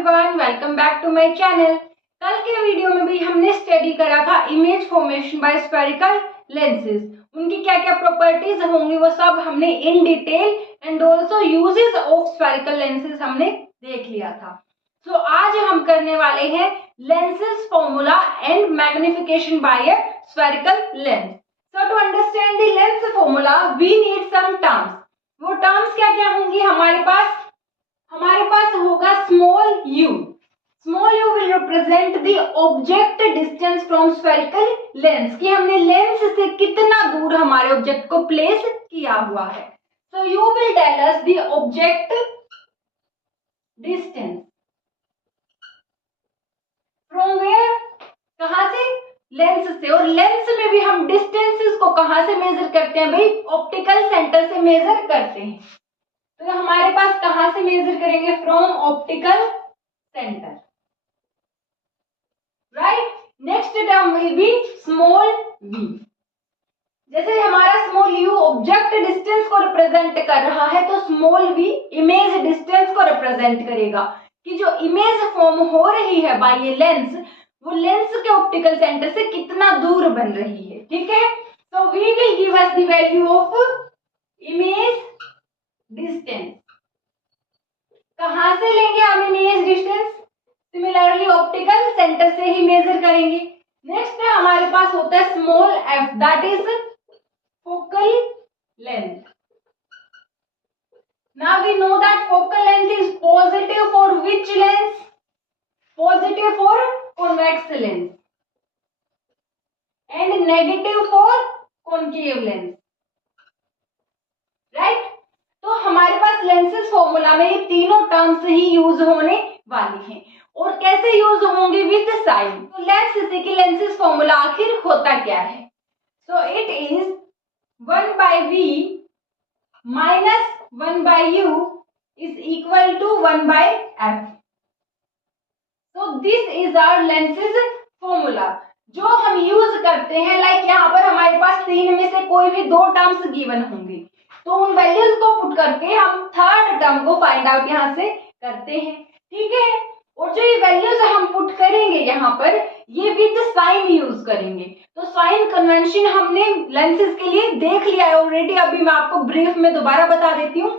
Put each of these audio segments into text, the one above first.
Everyone, welcome back to my channel. कल के video में भी हमने स्टडी करा था image formation by spherical lenses. उनकी क्या क्या प्रॉपर्टीज होंगी वो सब हमने in detail and also uses of spherical lenses हमने देख लिया था। सो आज हम करने वाले हैं lenses formula and magnification by a spherical lens. So to understand the lens formula we need some terms. वो टर्म्स क्या क्या होंगी हमारे पास होगा small u. Small u will represent the object distance from spherical lens, कि हमने lens से कितना दूर हमारे ऑब्जेक्ट को प्लेस किया हुआ है। So you will tell us the object distance from where, कहां से, लेंस से। और लेंस में भी हम डिस्टेंसेस को कहां से मेजर करते हैं भाई, ऑप्टिकल सेंटर से मेजर करते हैं। तो हमारे पास कहां से मेजर करेंगे, from optical centre, right. Next term will be small v। जैसे हमारा स्मॉल u ऑब्जेक्ट डिस्टेंस को रिप्रेजेंट कर रहा है, तो स्मॉल v इमेज डिस्टेंस को रिप्रेजेंट करेगा, कि जो इमेज फॉर्म हो रही है बाय ये लेंस, वो लेंस के ऑप्टिकल सेंटर से कितना दूर बन रही है, ठीक है। So we will give us the value of image distance. कहां से लेंगे हम image distance, similarly optical centre से ही मेजर करेंगे। नेक्स्ट हमारे पास होता है small f, that is focal length. Now we know that focal length is positive for which lens, positive for convex lens and negative for concave lens, right. तो हमारे पास lenses formula में ये तीनों टर्म्स ही use होने वाली हैं। और कैसे यूज होंगे, विद साइन। तो लेट्स से कि लेंसेज फॉर्मूला आखिर होता क्या है। So it is 1/v minus 1/u is equal to 1/f। So this is our lenses formula जो हम यूज करते हैं। लाइक यहाँ पर हमारे पास तीन में से कोई भी दो टर्म्स गिवन होंगे, तो उन वैल्यूज को पुट करके हम थर्ड टर्म को फाइंड आउट यहाँ से करते हैं, ठीक है। और जो ये वैल्यूज हम पुट करेंगे यहाँ पर, ये विद साइन यूज करेंगे। तो साइन कन्वेंशन हमने लेंसेज के लिए देख लिया है ऑलरेडी, अभी मैं आपको ब्रीफ में दोबारा बता देती हूँ।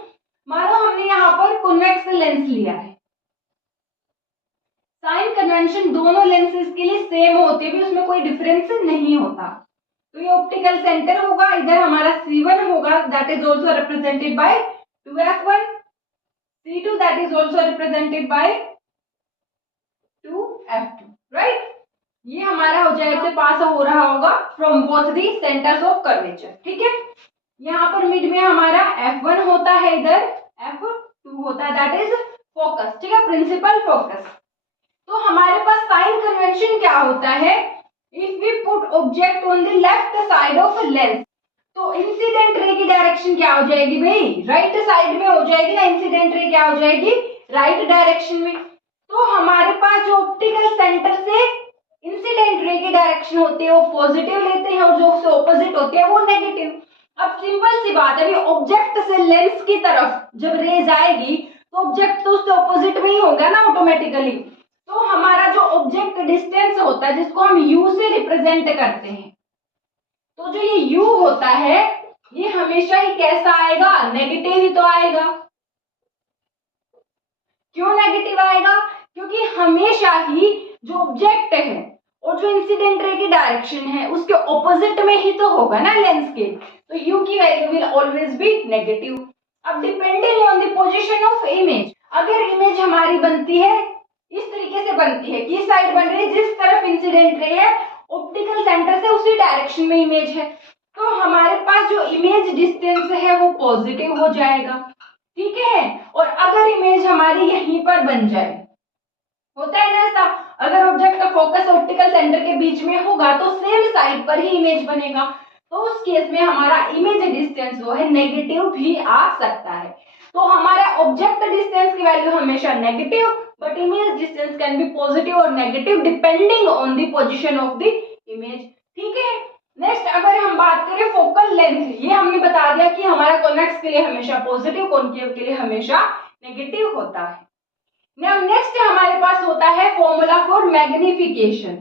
मानो हमने यहाँ पर कॉन्वेक्स लेंस लिया है, साइन कन्वेंशन दोनों लेंसेज के लिए सेम होते भी, उसमें कोई डिफरेंस नहीं होता। तो ये ऑप्टिकल सेंटर होगा, इधर हमारा C1 होगा, that is also represented by 2f1, C2 that is also represented by 2f2, right. ये हमारा हो जाएगा, से पास हो रहा होगा from both the centres of curvature, ठीक है। यहाँ पर मिड में हमारा f1 होता है, इधर f2 होता है, दैट इज फोकस, ठीक है, प्रिंसिपल फोकस। तो हमारे पास साइन कन्वेंशन क्या होता है, if we put object on the left side of lens, तो इंसिडेंट रे की डायरेक्शन क्या हो जाएगी भाई, राइट साइड में हो जाएगी ना। इंसिडेंट रे क्या हो जाएगी, राइट डायरेक्शन में। तो हमारे पास जो ऑप्टिकल सेंटर से इंसिडेंट रे की डायरेक्शन होती है वो पॉजिटिव लेते हैं, और जो उससे ऑपोजिट होती है वो नेगेटिव। अब सिंपल सी बात है, ऑब्जेक्ट से लेंस की तरफ जब रे जाएगी तो ऑब्जेक्ट तो उससे ऑपोजिट में ही होगा ना ऑटोमेटिकली। तो हमारा जो ऑब्जेक्ट डिस्टेंस होता है, जिसको हम u से रिप्रेजेंट करते हैं, तो जो ये u होता है ये हमेशा ही कैसा आएगा, नेगेटिव ही तो आएगा। क्यों नेगेटिव आएगा, क्योंकि हमेशा ही जो ऑब्जेक्ट है और जो इंसिडेंट रे की डायरेक्शन है उसके ऑपोजिट में ही तो होगा ना लेंस के, तो u की value will always be negative. अब depending on the position of image, अगर इमेज हमारी बनती है इस तरीके से बनती है, किस साइड बन रही है, जिस तरफ इंसिडेंट रे है ऑप्टिकल सेंटर से उसी डायरेक्शन में इमेज है, तो हमारे पास जो इमेज डिस्टेंस है वो पॉजिटिव हो जाएगा, ठीक है। और अगर इमेज हमारी यहीं पर बन जाए, होता है ना ऐसा, अगर ऑब्जेक्ट का फोकस ऑप्टिकल सेंटर के बीच में होगा तो सेम साइड पर ही इमेज बनेगा, तो उस केस में हमारा इमेज डिस्टेंस जो है नेगेटिव भी आ सकता है। तो हमारा ऑब्जेक्ट डिस्टेंस की वैल्यू हमेशा negative, but image distance can be positive और negative depending on the position of the image, ठीक है। नेक्स्ट अगर हम बात करें फोकल लेंथ, ये हमने बता दिया कि हमारा कॉन्वेक्स के लिए हमेशा पॉजिटिव, कॉनकेव के लिए हमेशा नेगेटिव होता है। नाउ नेक्स्ट हमारे होता है फॉर्मूला फॉर मैग्निफिकेशन।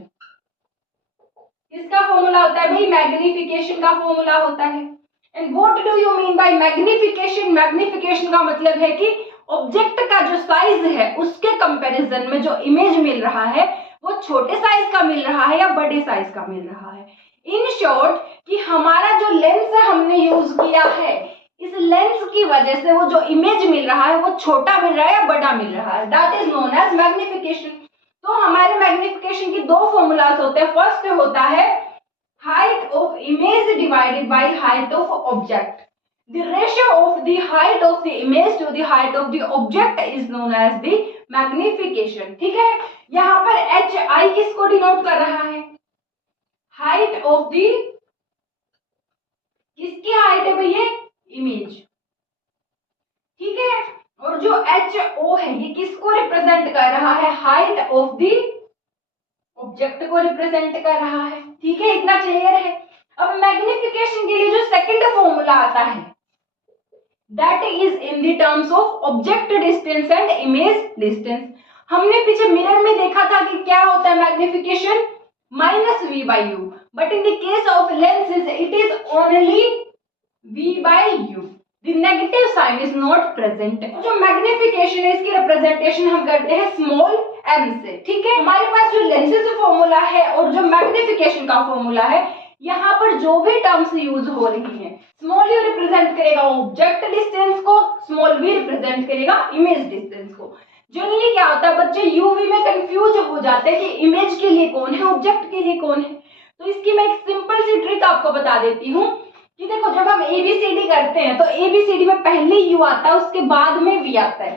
किसका फॉर्मूला होता है भाई? मैग्निफिकेशन का फॉर्मूला होता है। And what do you mean by magnification? Magnification का मतलब है कि ऑब्जेक्ट का जो साइज है उसके कंपैरिजन में जो इमेज मिल रहा है वो छोटे साइज का मिल रहा है या बड़े साइज का मिल रहा है। इन शॉर्ट कि हमारा जो लेंस हमने यूज किया है, इस लेंस की वजह से वो जो इमेज मिल रहा है वो छोटा मिल रहा है या बड़ा मिल रहा है, that is known as magnification. तो हमारे मैग्निफिकेशन की दो फॉर्मूलाज होते हैं। फर्स्ट होता है height of image divided by height of object. The ratio of the height of the image to the height of the object is known as the magnification। ठीक है, यहाँ पर एच आई किसको denote कर रहा है? हाइट ऑफ द, किसकी height है भैया? इमेज। ठीक है, और जो एच ओ है ये किसको रिप्रेजेंट कर रहा है? हाइट ऑफ द ऑब्जेक्ट को रिप्रेजेंट कर रहा है। ठीक है, इतना क्लियर है। अब मैग्निफिकेशन के लिए जो सेकंड फॉर्मूला आता है that is in the terms of object distance and image distance। हमने पीछे मिरर में देखा था कि क्या होता है magnification? Minus v by u, but in the case of lenses it is only v by u। the negative sign is not present। जो मैग्निफिकेशन है इसकी रिप्रेजेंटेशन हम करते हैं स्मॉल m से। ठीक है, हमारे पास जो लेंसेज फॉर्मूला है और जो मैग्निफिकेशन का फॉर्मूला है, यहाँ पर जो भी टर्म्स यूज हो रही हैं, स्मॉल यू रिप्रेजेंट करेगा ऑब्जेक्ट डिस्टेंस को, स्मॉल वी रिप्रेजेंट करेगा इमेज डिस्टेंस को। जनरली क्या होता है बच्चे यूवी में कंफ्यूज हो जाते हैं कि इमेज के लिए कौन है, ऑब्जेक्ट के लिए कौन है। तो इसकी मैं एक सिंपल सी ट्रिक आपको बता देती हूँ कि देखो जब हम एबीसीडी करते हैं तो एबीसीडी में पहले यू आता है उसके बाद में वी आता है,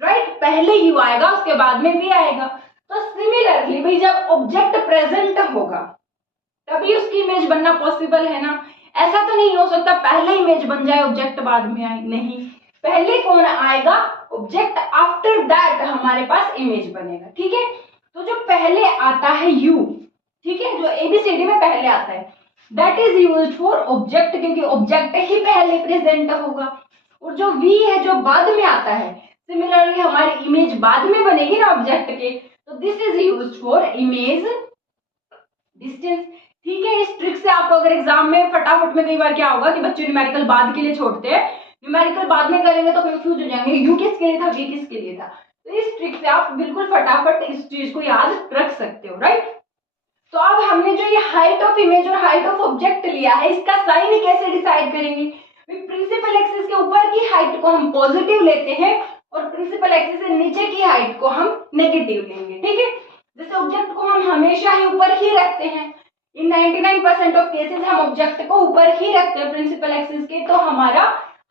राइट? पहले यू आएगा उसके बाद में वी आएगा। तो सिमिलरली भाई जब ऑब्जेक्ट प्रेजेंट होगा तभी उसकी इमेज बनना पॉसिबल है ना। ऐसा तो नहीं हो सकता पहले इमेज बन जाए ऑब्जेक्ट बाद में आए, नहीं। पहले कौन आएगा? ऑब्जेक्ट, आफ्टर दैट हमारे पास इमेज बनेगा। ठीक है, तो जो पहले आता है यू, ठीक है, जो एबीसीडी में पहले आता है that is used for object, क्योंकि ऑब्जेक्ट ही पहले प्रेजेंट होगा। और जो वी है जो बाद में आता है, सिमिलरली हमारी इमेज बाद में बनेगी ना ऑब्जेक्ट के, तो this is used for image distance. ठीक है, इस ट्रिक से आपको अगर एग्जाम में फटाफट में कई बार क्या होगा कि बच्चे न्यूमेरिकल बाद के लिए छोड़ते हैं, न्यूमेरिकल बाद में करेंगे तो कंफ्यूज हो जाएंगे यू किसके लिए था वी किसके लिए था। तो इस ट्रिक से आप बिल्कुल फटाफट इस चीज को याद रख सकते हो, राइट? तो अब हमने जो ये हाइट ऑफ इमेज और हाइट ऑफ ऑब्जेक्ट लिया है, इसका साइन कैसे डिसाइड करेंगे? प्रिंसिपल एक्सिस के ऊपर की हाइट को हम पॉजिटिव लेते हैं और प्रिंसिपल एक्सिस से नीचे की हाइट को हम नेगेटिव लेंगे। ठीक है, जैसे ऑब्जेक्ट को हम हमेशा ही ऊपर ही रखते हैं, इन 99% ऑफ केसेस हम ऑब्जेक्ट को ऊपर ही रखते हैं प्रिंसिपल एक्सिस के, तो हमारा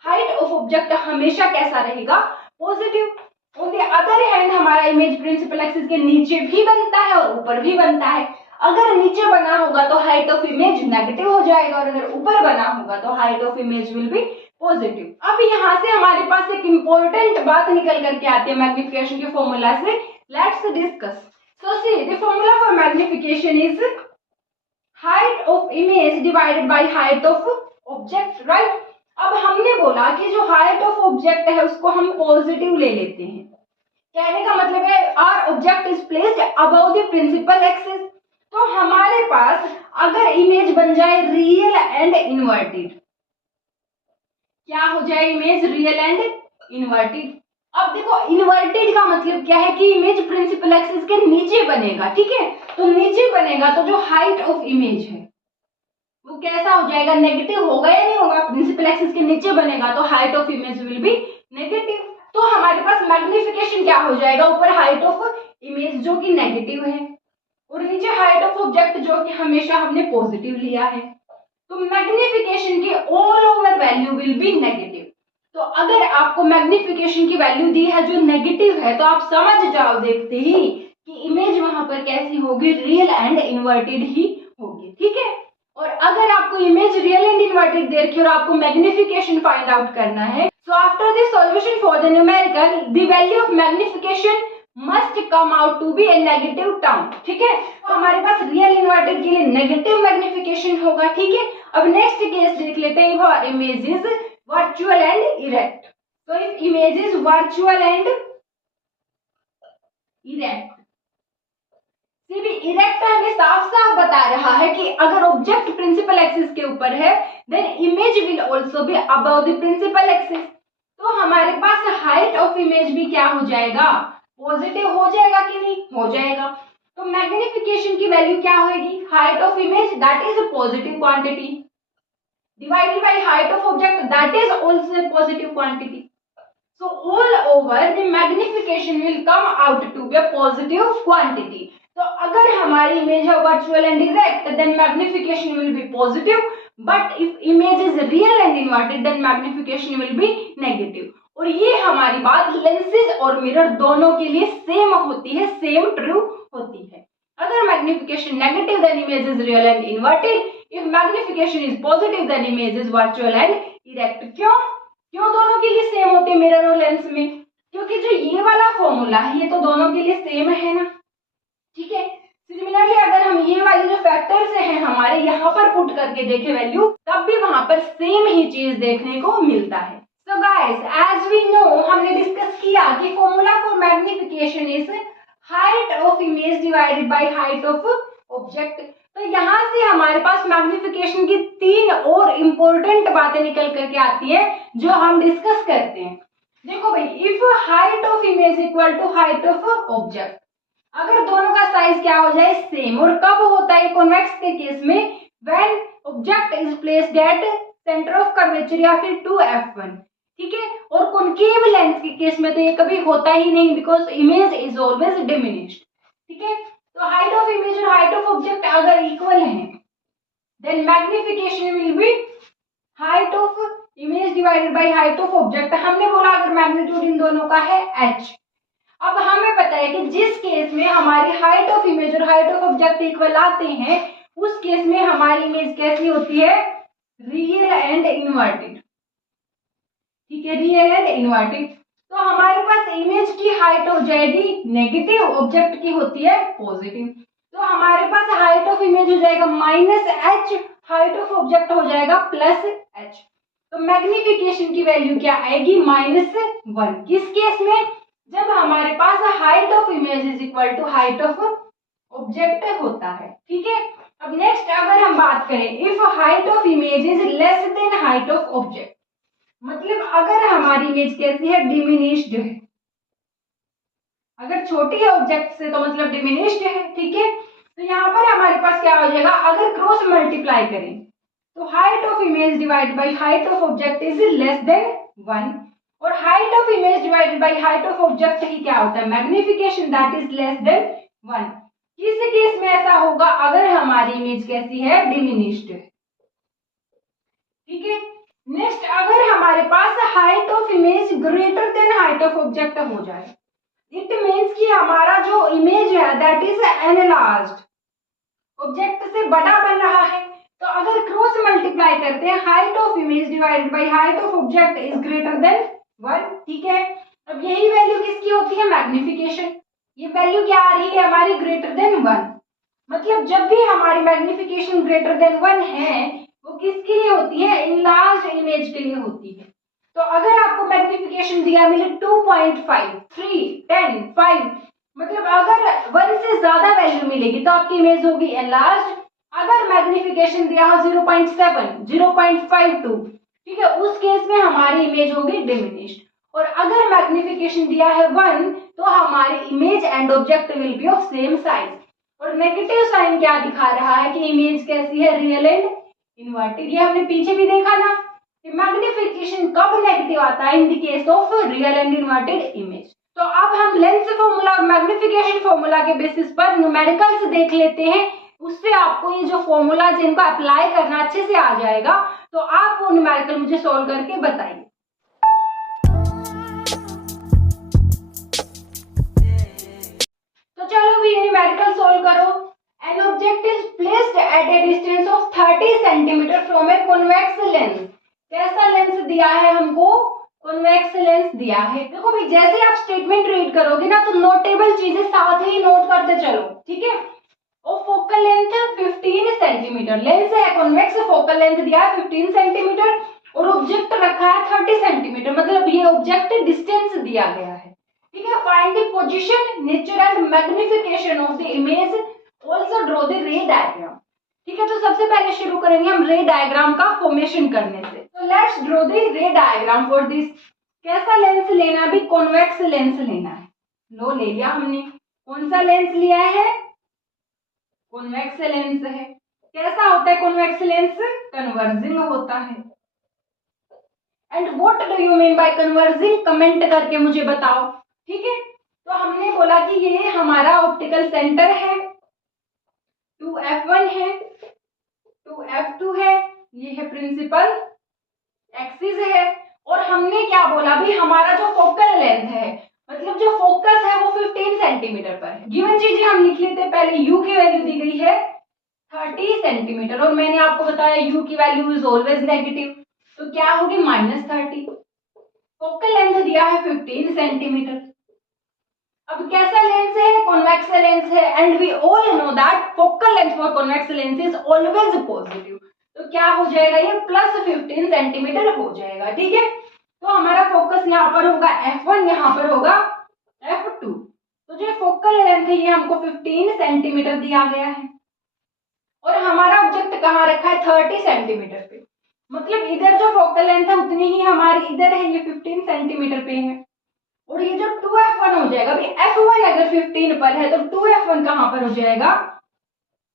हाइट ऑफ ऑब्जेक्ट हमेशा कैसा रहेगा? Positive. On the other hand हमारा इमेज प्रिंसिपल एक्सिस के नीचे भी बनता है और ऊपर भी बनता है। अगर नीचे बना होगा तो हाइट ऑफ इमेज नेगेटिव हो जाएगा और अगर ऊपर बना होगा तो height of image will be positive. अब यहाँ से हमारे पास एक इंपॉर्टेंट बात निकल करके आती है मैग्निफिकेशन के फॉर्मूला से। Let's discuss. So see the formula for magnification is height of image divided by height of object, right? अब हमने बोला कि जो हाइट ऑफ ऑब्जेक्ट है उसको हम पॉजिटिव ले लेते हैं। कहने का मतलब है our object is placed above the principal axis. तो हमारे पास अगर इमेज बन जाए रियल एंड इनवर्टेड, क्या हो जाए इमेज? Real and inverted. अब देखो इनवर्टेड का मतलब क्या है कि इमेज प्रिंसिपल एक्सिस के नीचे बनेगा। ठीक है, तो नीचे बनेगा तो जो हाइट ऑफ इमेज है वो कैसा हो जाएगा? नेगेटिव होगा या नहीं होगा? प्रिंसिपल एक्सिस के नीचे बनेगा तो height of image will be negative. तो हमारे पास मैग्निफिकेशन क्या हो जाएगा? ऊपर हाइट ऑफ इमेज जो कि नेगेटिव है और नीचे हाइट ऑफ ऑब्जेक्ट जो कि हमेशा हमने पॉजिटिव लिया है। तो मैग्निफिकेशन की all over value will be negative. तो अगर आपको मैग्निफिकेशन की वैल्यू दी है जो नेगेटिव है तो आप समझ जाओ देखते ही कि इमेज वहां पर कैसी होगी? रियल एंड इनवर्टेड ही होगी। ठीक है, और अगर आपको इमेज रियल एंड इनवर्टेड दे रखी और आपको मैग्निफिकेशन फाइंड आउट करना है, so after the solution for the numerical the value of magnification must come out to be a negative term. ठीक है, तो हमारे पास रियल इनवर्टेड के लिए नेगेटिव मैग्निफिकेशन होगा। ठीक है, अब नेक्स्ट केस देख लेते हैं। If image is virtual and erect, तो if image is virtual and erect, सी भी इरेक्ट हमें साफ साफ बता रहा है कि अगर ऑब्जेक्ट प्रिंसिपल एक्सिस के ऊपर है then image will also be above the principal axis. तो हमारे पास हाइट ऑफ इमेज भी क्या हो जाएगा, पॉजिटिव हो जाएगा कि नहीं, हो जाएगा। तो मैग्निफिकेशन की वैल्यू क्या होगी, height of image that is a positive quantity divided by height of object that is also a positive quantity. So all over the magnification will come out to be a positive quantity. तो अगर हमारी image है virtual and exact then magnification will be positive, but if image is real and inverted then magnification will be negative. और ये हमारी बात lenses और mirror दोनों के लिए सेम होती है, सेम ट्रू होती है। अगर magnification negative then image is real and inverted, if magnification is positive then image is virtual and erect. क्यों दोनों के लिए सेम होते हैं मिरर और लेंस में, क्योंकि जो ये वाला फॉर्मूला है ये तो दोनों के लिए सेम है ना, ठीक है। सिमिलरली अगर हम ये वाली जो फैक्टर्स हैं हमारे यहाँ पर पुट करके देखें वैल्यू, तब भी वहां पर सेम ही चीज देखने को मिलता है। So guys as we know, हमने डिस्कस किया कि formula for magnification is height of image divided by height of object. तो यहाँ से हमारे पास मैग्निफिकेशन की 3 और इम्पोर्टेंट बातें निकल करके आती है जो हम डिस्कस करते हैं। देखो भाई, if height of image equal to height of object, अगर दोनों का साइज क्या हो जाए सेम, और कब होता है कॉन्वेक्स के केस में, when object is placed at centre of curvature या फिर 2f1, ठीक है। और कॉनकेव लेंस के केस में तो ये कभी होता ही नहीं, because image is always diminished, ठीक है। तो हाइट ऑफ इमेज और हाइट ऑफ ऑब्जेक्ट अगर इक्वल हैं then magnification will be height of image divided by height of object. हमने बोला अगर मैग्नीट्यूड इन दोनों का है h। अब हमें पता है कि जिस केस में हमारी हाइट ऑफ इमेज और हाइट ऑफ ऑब्जेक्ट इक्वल आते हैं उस केस में हमारी इमेज कैसी होती है, रियल एंड इन्वर्टेड, ठीक है, रियल एंड इन्वर्टेड। तो हमारे पास इमेज की हाइट हो जाएगी नेगेटिव, ऑब्जेक्ट की होती है पॉजिटिव। तो हमारे पास हाइट ऑफ इमेज हो जाएगा -h, हाइट ऑफ ऑब्जेक्ट हो जाएगा +h। तो मैग्निफिकेशन की वैल्यू क्या आएगी, -1। किस केस में, जब हमारे पास height of image is equal to height of object होता है, ठीक है। अब नेक्स्ट अगर हम बात करें, if height of image is less then height of object, मतलब अगर हमारी इमेज कैसी है, डिमिनिश्ड है। अगर छोटी है ऑब्जेक्ट से तो मतलब डिमिनिश्ड है, ठीक है। तो यहाँ पर हमारे पास क्या हो जाएगा, अगर क्रॉस मल्टीप्लाई करें तो height of image divide by height of object is less than 1, और height of image divided by height of object ही क्या होता है, magnification that is less than 1। किस केस में ऐसा होगा, अगर हमारी इमेज कैसी है, डिमिनिश्ड है, ठीक है। नेक्स्ट अगर हमारे पास height of image greater than height of object हो जाए, इट मीन्स कि हमारा जो इमेज है दैट इज एनलार्ज्ड, ऑब्जेक्ट से बड़ा बन रहा है। तो अगर क्रॉस मल्टीप्लाई करते हैं, height of image divided by height of object is greater than 1, ठीक है। अब यही वैल्यू किसकी होती है, मैग्निफिकेशन। ये वैल्यू क्या आ रही है हमारी, ग्रेटर देन 1। मतलब जब भी हमारी मैग्निफिकेशन ग्रेटर देन 1 है वो किसके लिए होती है, इनलार्ज्ड इमेज के लिए होती है। तो अगर आपको मैग्निफिकेशन दिया मिले 2.5, 3, 10, 5, मतलब अगर 1 से ज्यादा वैल्यू मिलेगी तो आपकी इमेज होगी एनलार्ज्ड। अगर मैग्निफिकेशन दिया हो 0.7, 0.52, ठीक है, उस केस में हमारी इमेज होगी डिमिनिश्ड। और अगर मैग्निफिकेशन दिया है 1 तो हमारी image and object will be of same size. और नेगेटिव साइन क्या दिखा रहा है कि इमेज कैसी है, रियल एंड इन्वर्टेड। ये हमने पीछे भी देखा ना कि मैग्निफिकेशन कब नेगेटिव आता है, in the case of real and inverted image. तो अब हम लेंस फॉर्मूला और मैग्निफिकेशन फॉर्मूला के बेसिस पर न्यूमेरिकल्स देख लेते हैं। उससे आपको ये जो फॉर्मूला जिनको अप्लाई करना अच्छे से आ जाएगा। तो आप वो न्यूमेरिकल मुझे सोल्व करके बताइए। तो चलो भी न्यूमेरिकल सोल्व करो। An object is placed at a distance of 30 cm from a convex lens. कैसा लेंस दिया है हमको, कॉन्वेक्स लेंस दिया है। देखो भाई, जैसे आप स्टेटमेंट रीड करोगे ना तो नोटेबल चीजें साथ ही नोट करते चलो, ठीक है। और फोकल लेंथ 15 सेंटीमीटर, लेंस है कॉन्वेक्स, फोकल लेंथ दिया है 15 सेंटीमीटर और ऑब्जेक्ट रखा है 30 सेंटीमीटर, मतलब ये ऑब्जेक्ट डिस्टेंस दिया गया है, ठीक है। Find the position, nature and magnification of the image also draw the रे डायग्राम। ठीक है, तो सबसे पहले शुरू करेंगे हम रे डायग्राम का फॉर्मेशन करने से। तो लेट्स ड्रॉ द रे डायग्राम फॉर दिस। कैसा लेंस लेना है? अभी कॉन्वेक्स लेंस लेना है। लो ले लिया हमने। कौन सा लेंस लिया है? कॉन्वेक्स लेंस है। कैसा होता है कॉन्वेक्स लेंस? कन्वर्जिंग होता है। And what do you mean by converging? Comment करके मुझे बताओ। ठीक है, तो हमने बोला कि ये हमारा ऑप्टिकल सेंटर है, 2f1 है, 2f2 है, ये है प्रिंसिपल एक्सिस है। और हमने क्या बोला भी, हमारा जो फोकल लेंथ है, मतलब जो फोकस है वो 15 सेंटीमीटर पर है। गिवन चीजें हम लिख लेते हैं। पहले u की वैल्यू दी गई है 30 सेंटीमीटर, और मैंने आपको बताया u की वैल्यू इज ऑलवेज नेगेटिव, तो क्या होगी -30। फोकल लेंथ दिया है 15 सेंटीमीटर। अब कैसा लेंस है? कॉन्वेक्स लेंस है, and we all know that focal length for convex lens is always positive. तो क्या हो जाएगा? ये +15 सेंटीमीटर हो जाएगा। ठीक है, तो हमारा फोकस यहाँ पर होगा f1, यहाँ पर होगा f2। तो जो फोकल लेंथ है ये हमको 15 सेंटीमीटर दिया गया है, और हमारा ऑब्जेक्ट कहाँ रखा है? 30 सेंटीमीटर पे। मतलब इधर जो फोकल लेंथ है उतनी ही हमारी इधर है, ये 15 सेंटीमीटर पे है। और ये जो 2f1 हो जाएगा, अभी f1 अगर 15 पर है तो 2f1 कहाँ पर हो जाएगा?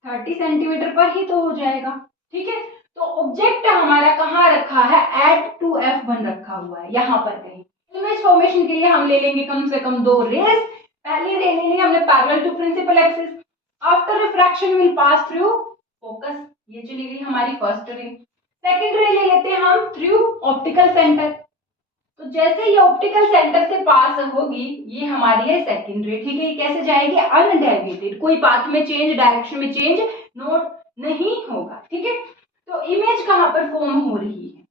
30 सेंटीमीटर पर ही तो हो जाएगा। ठीक है, तो ऑब्जेक्ट हमारा कहाँ रखा है? एट 2f1 रखा हुआ है, यहाँ पर कहीं। इमेज फॉर्मेशन के लिए हम ले लेंगे कम से कम 2 रेज। पहली रे ले ली हमने parallel to principal axis. After refraction will pass through focus, ये चली गई हमारी फर्स्ट रे। सेकंड रे ले लेते हैं हम थ्रू ऑप्टिकल सेंटर। तो जैसे ये ऑप्टिकल सेंटर से पास होगी, ये हमारी है सेकंड रे। ठीक है, ये कैसे जाएगी? अनडेविएटेड, कोई पाथ में चेंज, डायरेक्शन में चेंज नोट नहीं होगा। ठीक है, तो इमेज कहाँ पर फॉर्म हो रही है?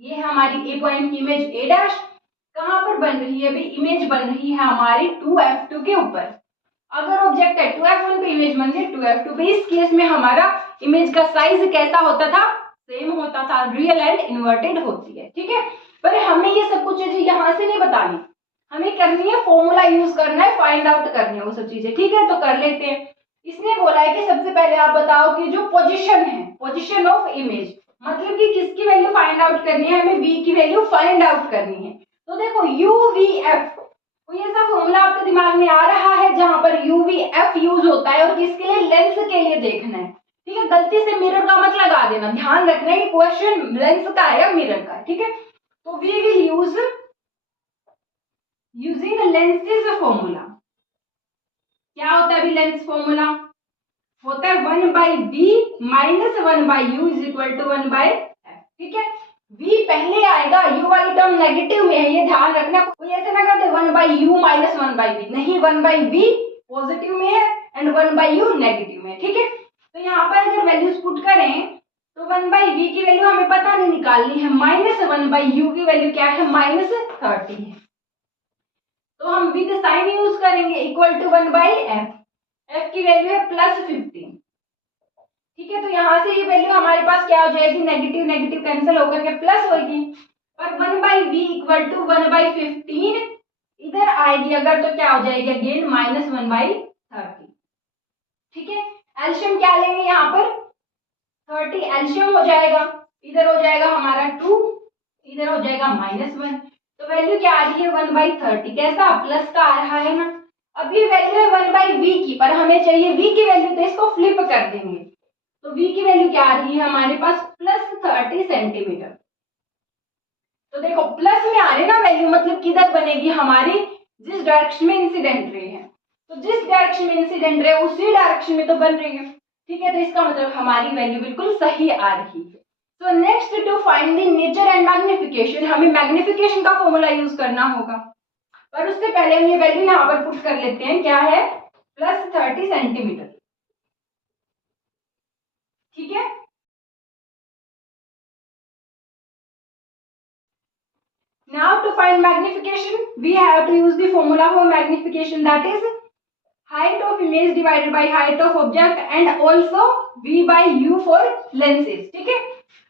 ये है हमारी ए पॉइंट की इमेज ए डैश। कहाँ पर बन रही है? अभी इमेज बन रही है हमारी 2f2 के ऊपर। अगर ऑब्जेक्ट है 2f1 पे, इमेज बन रही 2f2 पे। इस केस में हमारा इमेज का साइज कैसा होता था? सेम होता था, रियल एंड इन्वर्टेड होती है। ठीक है, पर हमें ये सब कुछ चीजें यहाँ से नहीं बतानी, हमें करनी है फॉर्मूला यूज करना है, फाइंड आउट करनी है वो सब चीजें। ठीक है, तो कर लेते हैं। इसने बोला है कि सबसे पहले आप बताओ कि जो पोजीशन है, पोजीशन ऑफ इमेज, मतलब कि किसकी वैल्यू फाइंड आउट करनी है? हमें v की वैल्यू फाइंड आउट करनी है। तो देखो UVF, कोई ऐसा फॉर्मूला आपके दिमाग में आ रहा है जहां पर UVF यूज होता है? और किसके लिए? लेंस के लिए देखना है। ठीक है, गलती से मिरर का मत लगा देना, ध्यान रखना है कि क्वेश्चन लेंस का है या मिरर का है। ठीक है, तो we will use using lenses formula. क्या होता है अभी लेंस फॉर्मूला? होता है 1/v - 1/u is equal to 1/f। ठीक है, v पहले आएगा, u वाली टर्म नेगेटिव में है, ये ध्यान रखना। कोई ऐसे ना करते 1/u - 1/v, नहीं, 1/v पॉजिटिव में है एंड 1/u नेगेटिव में। ठीक है, तो यहाँ पर अगर वैल्यूज पुट करें तो 1/v की वैल्यू हमें पता नहीं निकालनी है, -1/u की वैल्यू क्या है? -30 है। तो हम विद साइन यूज करेंगे, इक्वल टू 1/f। f की वैल्यू है +15। ठीक है, तो यहाँ से ये वैल्यू हमारे पास क्या हो जाएगी? नेगेटिव नेगेटिव कैंसिल होकर के प्लस होगी, और 1/v इक्वल टू 1/15 इधर आएगी अगर, तो क्या हो जाएगी? अगेन -1/30। ठीक है, एलशियम क्या लेंगे यहाँ पर? 30 एलशियम हो जाएगा, इधर हो जाएगा हमारा 2, इधर हो जाएगा -1। तो वैल्यू क्या आ रही है? 1/30। कैसा? प्लस का आ रहा है ना। अभी वैल्यू है 1/v की, पर हमें चाहिए v की वैल्यू, तो इसको फ्लिप कर देंगे। तो v की वैल्यू क्या आ रही है हमारे पास? +30 सेंटीमीटर। तो देखो प्लस में आ रही ना वैल्यू, मतलब किधर बनेगी? हमारी जिस डायरेक्शन में इंसिडेंट रे है, तो जिस डायरेक्शन में इंसिडेंट रे उसी डायरेक्शन में तो बन रही है। ठीक है, तो इसका मतलब हमारी वैल्यू बिल्कुल सही आ रही है। तो next, to find the nature and magnification, हमें मैग्निफिकेशन का फॉर्मूला यूज करना होगा, पर उससे पहले हम ये वैल्यू यहाँ पर पुट कर लेते हैं। क्या है? +30 सेंटीमीटर। ठीक है, now to find magnification we have to use the formula for magnification, that is height of image divided by height of object and also v/u for lenses। ठीक है,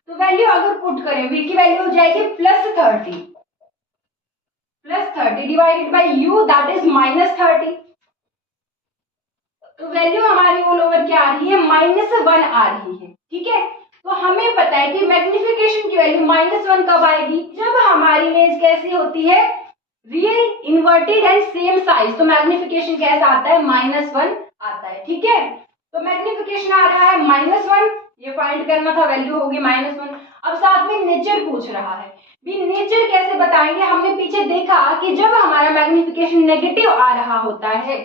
तो वैल्यू अगर पुट करें, v की value हो जाएगी +30 divided by u, that is -30। तो value हमारी ऑल ओवर क्या आ रही है, -1 आ रही है। ठीक है, तो हमें पता है कि मैग्निफिकेशन की वैल्यू -1 कब आएगी, जब हमारी इमेज कैसी होती है, real, inverted and same size. तो मैग्निफिकेशन कैसा आता है, -1 आता है। ठीक है, तो मैग्निफिकेशन आ रहा है -1, ये फाइंड करना था, वैल्यू होगी -1। अब साथ में नेचर पूछ रहा है, भी नेचर कैसे बताएंगे, हमने पीछे देखा कि जब हमारा मैग्निफिकेशन नेगेटिव आ रहा होता है,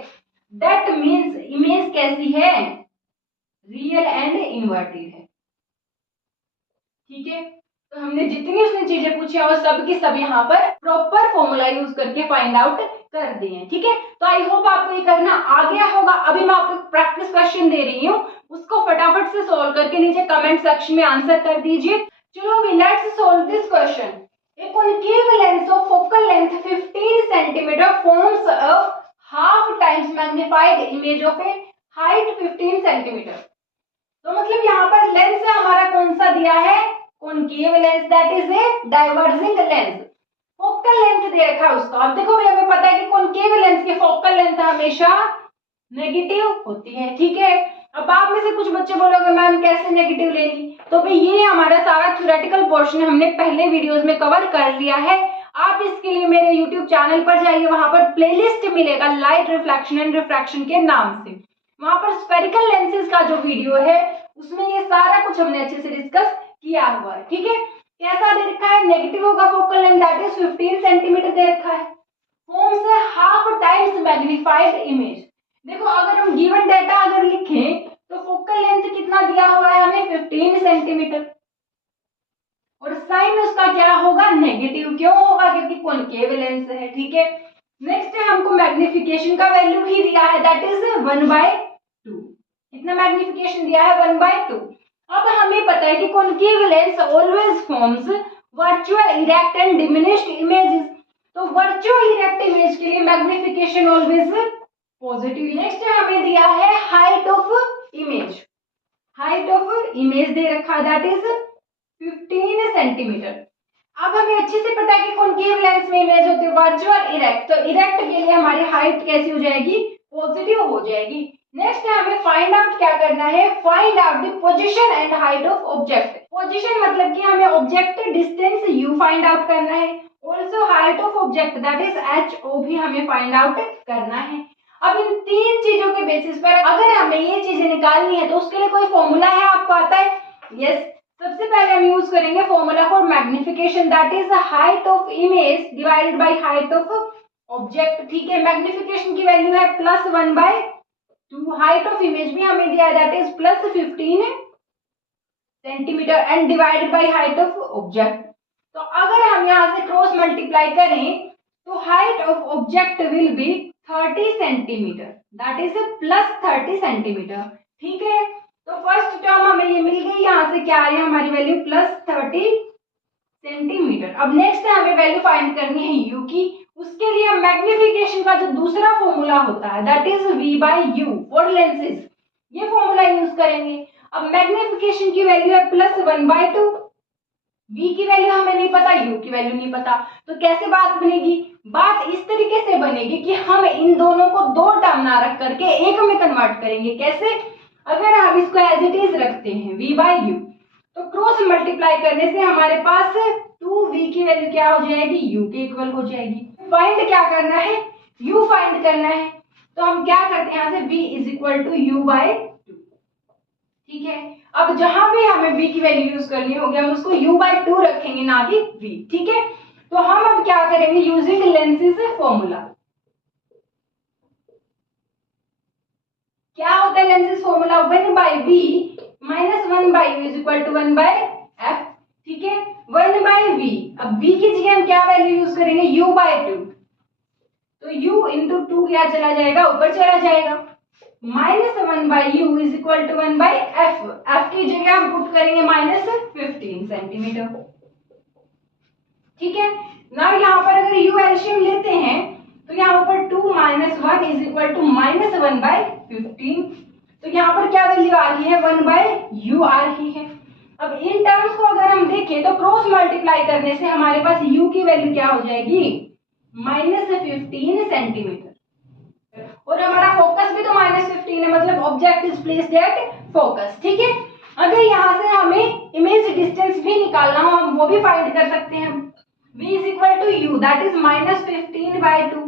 दैट मीन्स इमेज कैसी है, रियल एंड इन्वर्टेड है। ठीक है, तो हमने जितनी उसने चीजें पूछी और सब की सब यहाँ पर प्रॉपर फॉर्मूला यूज करके फाइंड आउट कर दिए हैं। ठीक है, तो आई होप आपको ये करना आ गया होगा। अभी मैं आपको प्रैक्टिस क्वेश्चन दे रही हूँ, उसको फटाफट से सोल्व करके नीचे कमेंट सेक्शन में आंसर कर दीजिए। चलो अभी let's solve this question. A concave lens of focal length 15 cm forms a half times magnified image of a height 15 cm। तो मतलब यहाँ पर लेंस हमारा कौन सा दिया है, concave lens, that is a diverging lens. Focal length दे रखा है उसका। अब देखो हमें पता है कि कॉनकेव लेंस की फोकल लेंथ हमेशा नेगेटिव होती है। ठीक है, अब आप में से कुछ बच्चे बोलोगे मैम कैसे नेगेटिव ले ली, तो भाई ये हमारा सारा थ्योरेटिकल पोर्शन हमने पहले वीडियोस में कवर कर लिया है। आप इसके लिए मेरे यूट्यूब चैनल पर जाइए, वहां पर प्लेलिस्ट मिलेगा लाइट रिफ्लेक्शन एंड रिफ्रैक्शन के नाम से, वहां पर स्फेरिकल लेंसेज का जो वीडियो है उसमें ये सारा कुछ हमने अच्छे से डिस्कस किया हुआ है। ठीक है, कैसा दे रखा है, नेगेटिव होगा focal length, that is 15 centimetre दे रखा है, forms a half times magnified image. देखो अगर हम गिवन डेटा अगर लिखें तो फोकल लेंथ कितना दिया हुआ है हमें, 15 सेंटीमीटर, और साइन उसका क्या होगा, नेगेटिव। क्यों होगा, क्योंकि कॉनकेव लेंस है। ठीक है, नेक्स्ट है हमको मैग्निफिकेशन का वैल्यू भी दिया है, दैट इज 1/2। कितना मैग्निफिकेशन दिया है, 1/2। अब हमें पता है कि concave lens always forms virtual erect and diminished images. तो वर्चुअल इरेक्ट इमेज के लिए मैग्निफिकेशन ऑलवेज पॉजिटिव। नेक्स्ट हमें दिया है height of image, height of image दे रखा है, दैट इज 15 सेंटीमीटर। अब हमें अच्छे से पता है कि कॉनकेव लेंस में इमेज होती है वर्चुअल इरेक्ट, तो इरेक्ट के लिए हमारी हाइट कैसी हो जाएगी, पॉजिटिव हो जाएगी। नेक्स्ट है हमें फाइंड आउट क्या करना है, find out the position and height of object. Position मतलब कि हमें object distance u find out करना है, also height of object that is h भी हमें फाइंड आउट करना है। अब इन तीन चीजों के बेसिस पर अगर हमें ये चीजें निकालनी है तो उसके लिए कोई फॉर्मूला है, आपको आता है? यस, सबसे पहले हम यूज करेंगे formula for magnification, that is height of image divided by height of object. ठीक है, मैग्निफिकेशन की वैल्यू है +1/2, हाइट ऑफ इमेज भी हमें दिया है that is +15 centimetre and divided by height of object. तो अगर हम यहाँ से क्रॉस मल्टीप्लाई करें तो height of object will be 30 centimetre, that is +30 centimetre. ठीक है, तो फर्स्ट टर्म हमें ये मिल गई, यहाँ से क्या आ रही है हमारी वैल्यू +30 सेंटीमीटर। अब नेक्स्ट है हमें वैल्यू फाइंड करनी है u की। उसके लिए मैग्निफिकेशन का जो दूसरा फॉर्मूला होता है that is v/u for lenses, ये फॉर्मूला यूज करेंगे। अब मैग्निफिकेशन की वैल्यू है +1/2, v की वैल्यू हमें नहीं पता, u की वैल्यू नहीं पता, तो कैसे बात बनेगी, बात इस तरीके से बनेगी कि हम इन दोनों को दो टर्म ना रख करके एक में कन्वर्ट करेंगे। कैसे, अगर हम इसको एज इट इज रखते हैं v/u, तो क्रॉस मल्टीप्लाई करने से हमारे पास 2v की वैल्यू क्या हो जाएगी, u के इक्वल हो जाएगी। फाइंड क्या करना है, u फाइंड करना है, तो हम क्या करते हैं यहाँ से v = u/2। ठीक है, अब जहां भी हमें v की वैल्यू यूज करनी होगी हम उसको u/2 रखेंगे, ना कि v। ठीक है, तो हम अब क्या करेंगे, यूजिंग लेंसेज फॉर्मूला। क्या होता है lenses formula, 1/v - 1/u = 1/f। ठीक है, 1/v, अब v की जगह हम क्या वैल्यू यूज करेंगे, u/2, तो u × 2 क्या चला जाएगा, ऊपर चला जाएगा, -1/u = 1/f, f की जगह हम पुट करेंगे -15 सेंटीमीटर। ठीक है, ना यहाँ पर अगर u एलसीएम लेते हैं तो यहाँ पर 2 - 1 = -1/15, तो यहाँ पर क्या वैल्यू आ रही है, 1/u आ रही है। अब इन टर्म्स को अगर हम देखें तो क्रॉस मल्टीप्लाई करने से हमारे पास u की वैल्यू क्या हो जाएगी, -15 सेंटीमीटर, और हमारा फोकस भी तो -15 है, मतलब object is placed at focus, ठीक है। अगर यहाँ से हमें इमेज डिस्टेंस भी निकालना हो हम वो भी फाइंड कर सकते हैं। v is equal to you that is -15/2,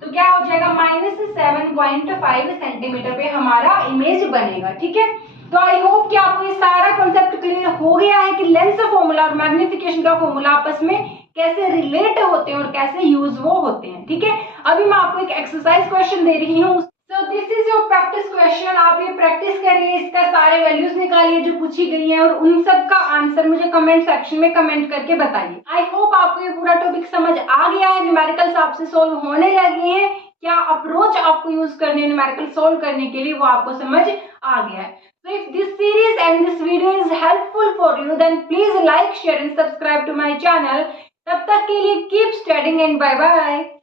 तो क्या हो जाएगा -7.5 सेंटीमीटर पे हमारा इमेज बनेगा, ठीक है। तो आई होप कि आपको ये सारा कॉन्सेप्ट क्लियर हो गया है कि लेंस फॉर्मूला और मैग्निफिकेशन का फॉर्मूला आपस में कैसे रिलेट होते हैं और कैसे यूज वो होते हैं, ठीक है। अभी मैं आपको एक एक्सरसाइज क्वेश्चन दे रही हूँ। सो this is your practice question. आप ये प्रैक्टिस करिए, इसका सारे वैल्यूज निकालिए जो पूछी गई हैं और उन सब का आंसर मुझे कमेंट सेक्शन में कमेंट करके बताइए। आई होप आपको ये पूरा टॉपिक समझ आ गया है, न्यूमेरिकल्स आपसे सोल्व होने लगे हैं, क्या अप्रोच आपको यूज करने न्यूमेरिकल सोल्व करने के लिए वो आपको समझ आ गया है। So if this series and this video is helpful for you, then please like, share and subscribe to my channel. तब तक के लिए keep studying and bye bye.